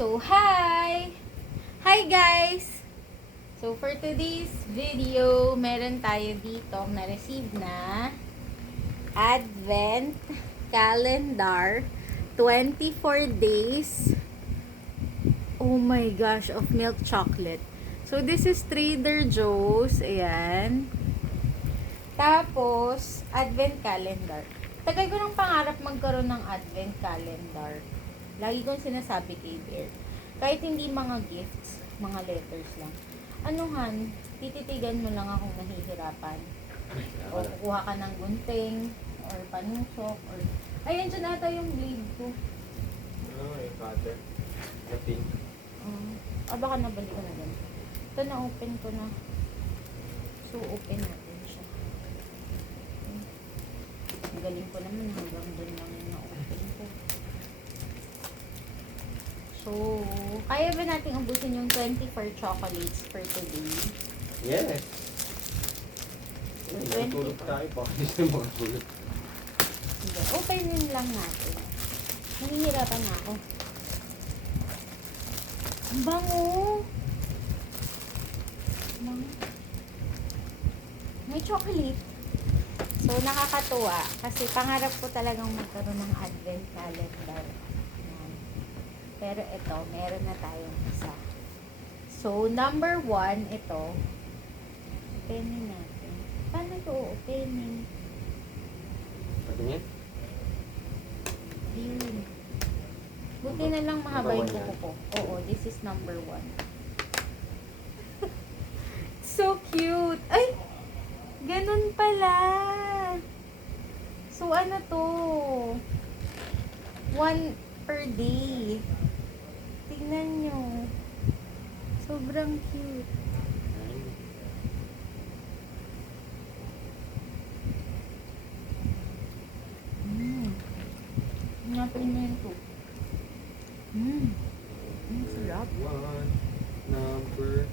So, hi! Hi guys! So, for today's video, meron tayo dito na-receive na Advent Calendar 24 days. Oh my gosh, of milk chocolate. So, this is Trader Joe's. Ayan. Tapos, Advent Calendar. Tagal ko ng pangarap magkaroon ng Advent Calendar. Lagi kong sinasabi kay Bear. Kahit hindi mga gifts, mga letters lang. Anuhan, tititigan mo lang akong nahihirapan. O kukuha ka ng gunting, or panusok, or... Ayan, dyan ata yung blade ko. Yung cutter. Nothing. Baka nabalik ko na dyan. Ito, na-open ko na. So, open natin siya. Ang galing ko naman, hanggang dun lang yung na-open ko. So, kaya ba nating ubusin yung 24 chocolates for today? Yes. Tulog tayo pa. Hindi mo makatulog. Hindi. Openin lang natin. Nahihirapan na ako. Ang bango! Bango. May chocolate. So, nakakatuwa. Kasi pangarap ko talagang magkaroon ng Advent Calendar. Ayan. Pero ito, meron na tayong isa. So, number 1, ito. Openin natin. Paano ito openin? Patingin? Yun. Buti na lang mahaba yung kuko ko. Oo, this is number 1. So cute! Ay! Ganun pala! So, ano to? 1 per day. Tingnan nyo. Sobrang cute. Napin na yun to. Sarap. One, number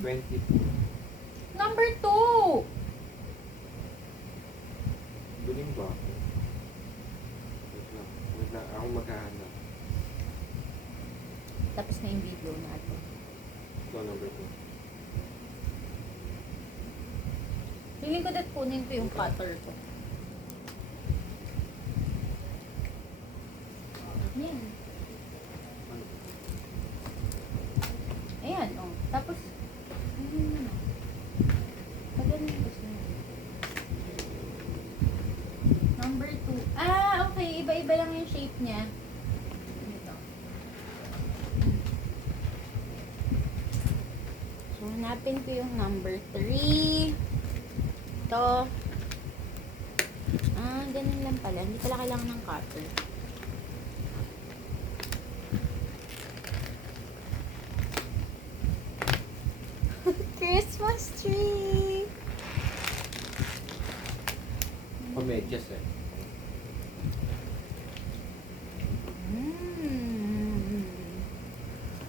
22. Number 2! Duling ba ako? Wait lang. Ako maghahanap. Tapos na yung video natin. Ito, number 2. Feeling ko dat kunin ko yung cutter ko. Yan. Ayan, oh. Tapos, number 2. Ah, okay. Iba-iba lang yung shape niya. Ito. So, hanapin ko yung number 3. Ito. Ah, ganun lang pala. Hindi pala kailangan ng cutter. Christmas tree! Pamedyas eh.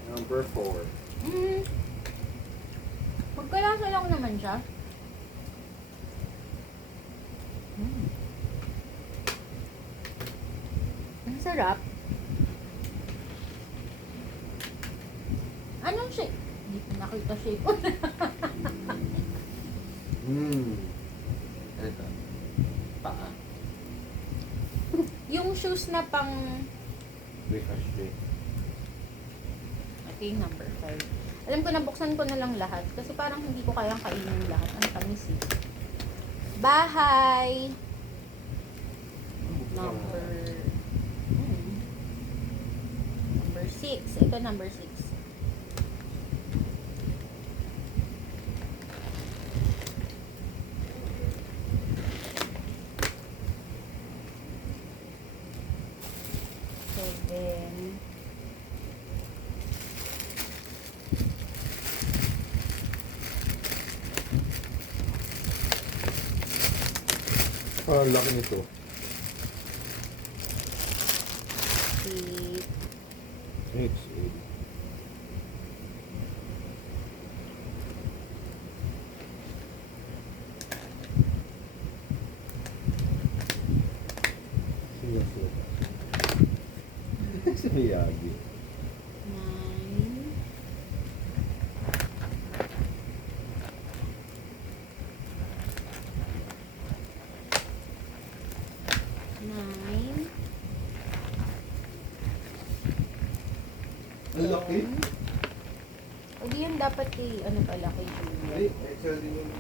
Number 4. Magkalasa lang naman siya. Ang sarap. Anong shape? Hindi ko nakita shape. Ano ito? Paa. Yung shoes na pang... Breakfast day. Ito yung number 5. Alam ko, nabuksan ko na lang lahat. Kasi parang hindi ko kayang kainin lahat. Ang tamis eh. Bahay! Number... Number 6. Ito number 6. Then, Laki nito. 8. It's Si Miyagi. 9, 9, Ang laki. O di yan dapat kay, ano pala, kay Julia. Ay, excel din yung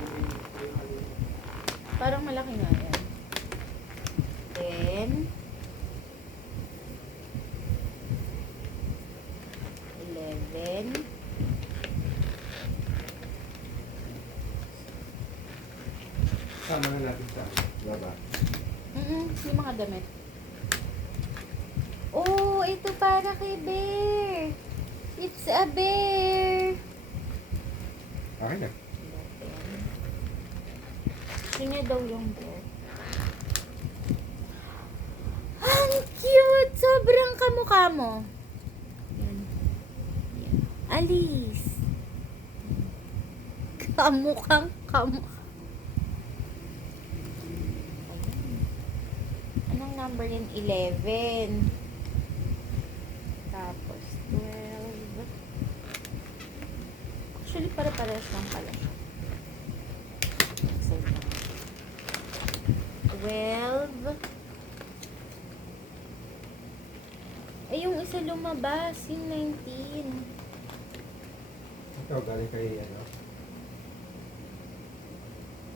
Parang malaki nga yan. 10, 11, Sama na natin sa baba. yung mga damit. Oh, ito para kay Bear. It's a bear. Akin na. 11. Yun niya daw yung bear. Ang cute! Sobrang kamukha mo. Yan. Yan. Alice. Kamukhang kamukha. Anong number yun? 11. Tapos 12. Actually, para-parehas lang pala siya. Excel lang. 12. Eh, yung isa lumabas. Yung 19. Ito, galing kay ano?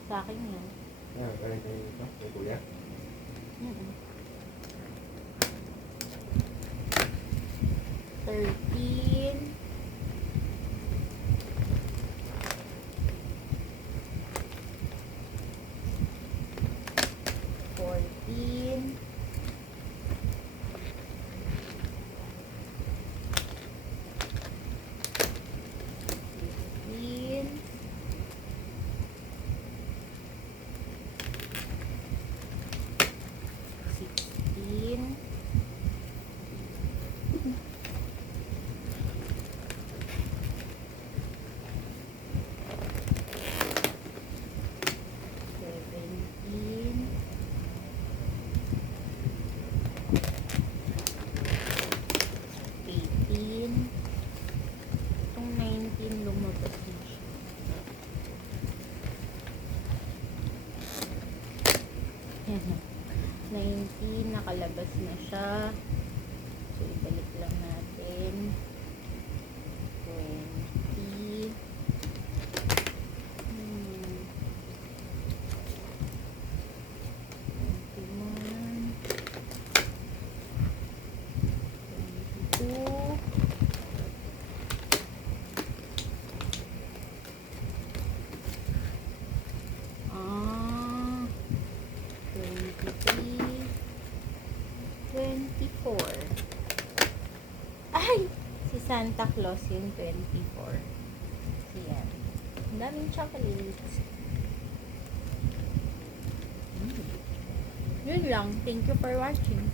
Sa akin yun. Galing kay ito, kay kuya. Mm-mm. 13. 14. 15. 16. 17. 18. Itong 19 lumabas na siya. 19 nakalabas na siya. So, ibalik lang natin. 20. Hmm. 21. 22. Ah, 23. 24. Ay! Si Santa Claus yung 24. Yan. Ang daming chocolates. Yun lang. Thank you for watching.